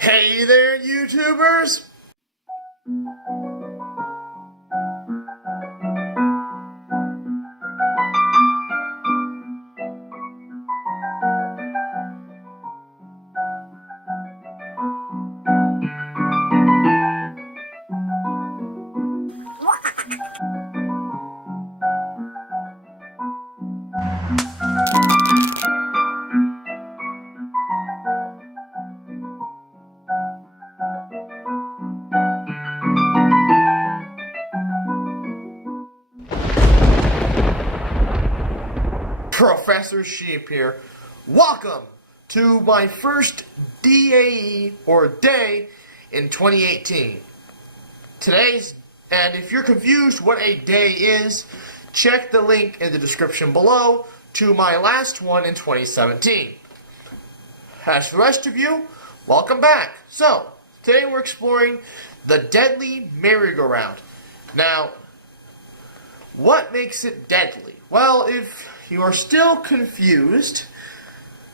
Hey there, YouTubers! Professor Sheep here. Welcome to my first DAE or day in 2018. And if you're confused what a day is, check the link in the description below to my last one in 2017. As for the rest of you, welcome back. So, today we're exploring the deadly merry-go-round. Now, what makes it deadly? Well, if you are still confused,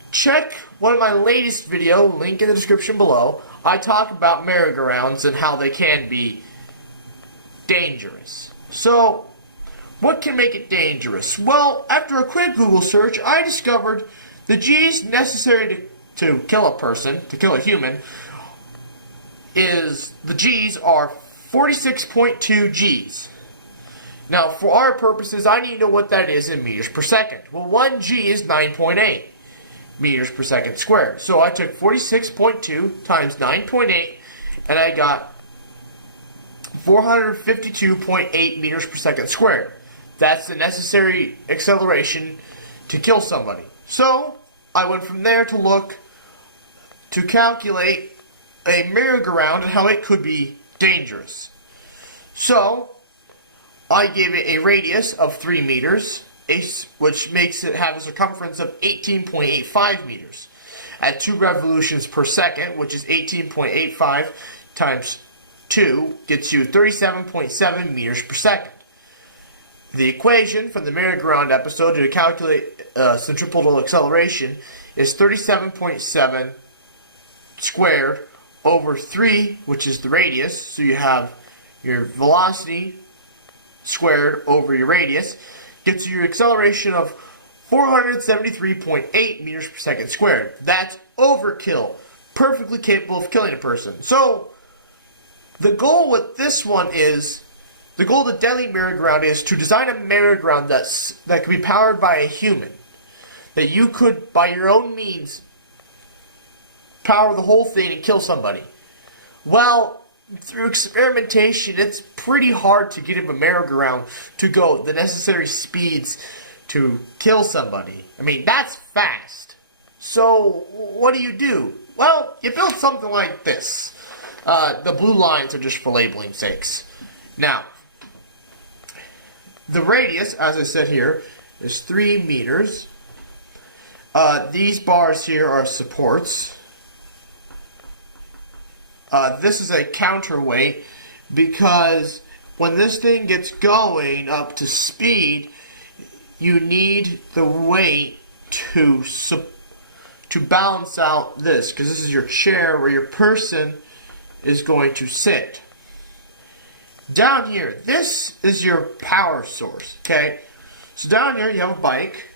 check one of my latest video, link in the description below. I talk about merry-go-rounds and how they can be dangerous. So, what can make it dangerous? Well, after a quick Google search, I discovered the G's necessary to kill a person, to kill a human, the G's are 46.2 G's. Now, for our purposes, I need to know what that is in meters per second. Well, 1 G is 9.8 meters per second squared. So I took 46.2 times 9.8, and I got 452.8 meters per second squared. That's the necessary acceleration to kill somebody. So I went from there to calculate a merry-go-round and how it could be dangerous. So I gave it a radius of 3 meters, which makes it have a circumference of 18.85 meters. At 2 revolutions per second, which is 18.85 times 2, gets you 37.7 meters per second. The equation from the merry-go-round episode to calculate centripetal acceleration is 37.7 squared over 3, which is the radius, so you have your velocity squared over your radius, gets you your acceleration of 473.8 meters per second squared. That's overkill. Perfectly capable of killing a person. So, the goal with this one is, the goal of the deadly merry-go-round is to design a merry-go-round that can be powered by a human. That you could, by your own means, power the whole thing and kill somebody. Well, through experimentation, it's pretty hard to get a merry-go-round to go the necessary speeds to kill somebody. I mean, that's fast. So, what do? Well, you build something like this. The blue lines are just for labeling sakes. Now, the radius, as I said here, is 3 meters. These bars here are supports. This is a counterweight because when this thing gets going up to speed, you need the weight to balance out this, because this is your chair where your person is going to sit. Down here, this is your power source, okay? So down here you have a bike,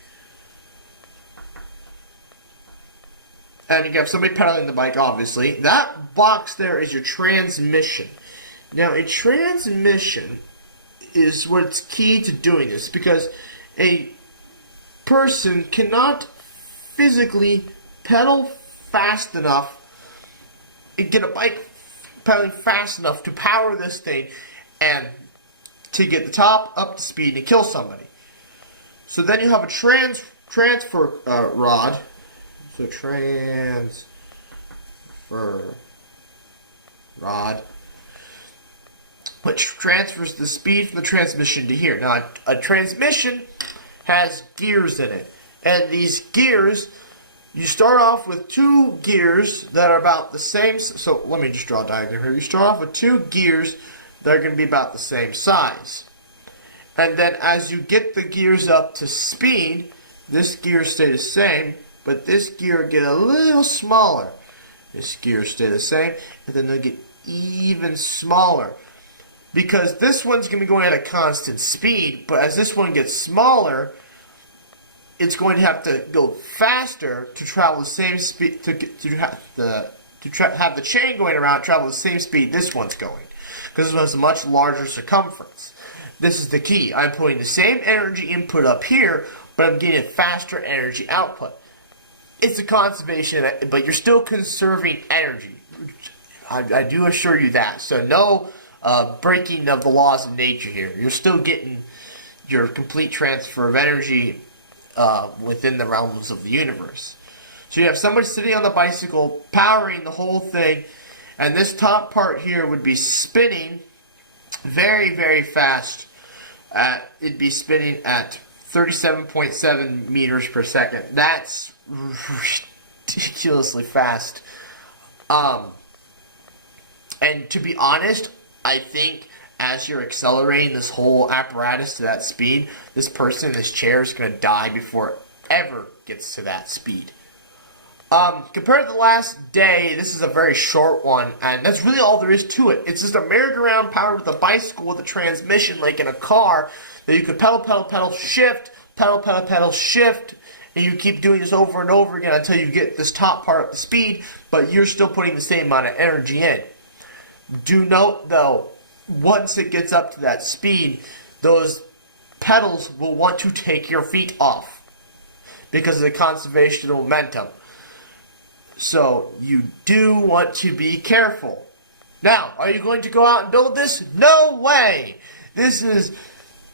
and you have somebody pedaling the bike, obviously. That box there is your transmission. Now, a transmission is what's key to doing this, because a person cannot physically pedal fast enough and get a bike pedaling fast enough to power this thing and to get the top up to speed and kill somebody. So then you have a transfer rod. So transfer rod, which transfers the speed from the transmission to here. Now, a transmission has gears in it, and these gears, you start off with 2 gears that are about the same. So let me just draw a diagram here. You start off with 2 gears that are going to be about the same size, and then as you get the gears up to speed, this gear stays the same, but this gear get a little smaller. This gear stay the same, and then they'll get even smaller. Because this one's going to be going at a constant speed, but as this one gets smaller, it's going to have to go faster to travel the same speed, have the chain going around travel the same speed this one's going. Because this one has a much larger circumference. This is the key. I'm putting the same energy input up here, but I'm getting a faster energy output. It's a conservation, but you're still conserving energy. I do assure you that. So no breaking of the laws of nature here. You're still getting your complete transfer of energy within the realms of the universe. So you have somebody sitting on the bicycle, powering the whole thing, and this top part here would be spinning very, very fast. It'd be spinning at 37.7 meters per second. That's ridiculously fast. And to be honest, I think as you're accelerating this whole apparatus to that speed, this person in this chair is going to die before it ever gets to that speed. Compared to the last day, this is a very short one, and that's really all there is to it. It's just a merry-go-round powered with a bicycle with a transmission like in a car that you could pedal, pedal, pedal, shift, pedal, pedal, pedal, shift, and you keep doing this over and over again until you get this top part up to speed, but you're still putting the same amount of energy in. Do note, though, once it gets up to that speed, those pedals will want to take your feet off because of the conservation of momentum. So you do want to be careful. Now, are you going to go out and build this? No way! This is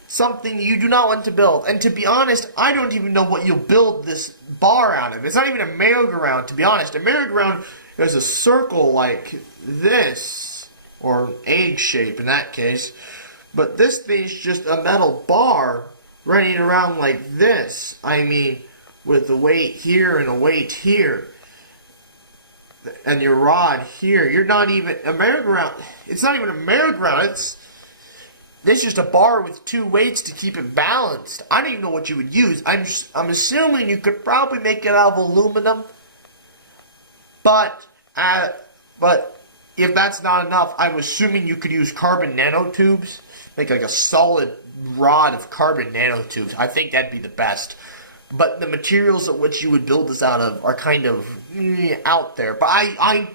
something you do not want to build. And to be honest, I don't even know what you'll build this bar out of. It's not even a merry-go-round, to be honest. A merry-go-round is a circle like this, or an egg shape in that case. But this thing's just a metal bar running around like this. I mean, with a weight here and a weight here. And your rod here. You're not even a merry-go-round. It's not even a merry-go-round. It's just a bar with two weights to keep it balanced. I don't even know what you would use. I'm assuming you could probably make it out of aluminum. But if that's not enough, I'm assuming you could use carbon nanotubes. Make like a solid rod of carbon nanotubes. I think that'd be the best. But the materials of which you would build this out of are kind of out there. But I'm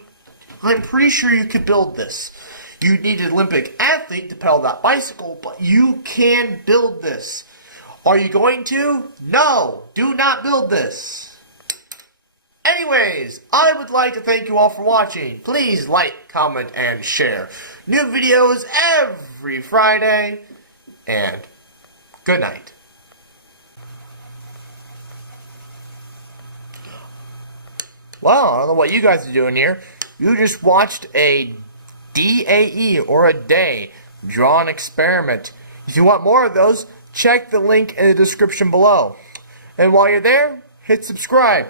pretty sure you could build this. You need an Olympic athlete to pedal that bicycle, but you can build this. Are you going to? No, do not build this. Anyways, I would like to thank you all for watching. Please like, comment, and share. New videos every Friday, and good night. Well, I don't know what you guys are doing here. You just watched a DAE, or a DAE, drawn experiment. If you want more of those, check the link in the description below. And while you're there, hit subscribe.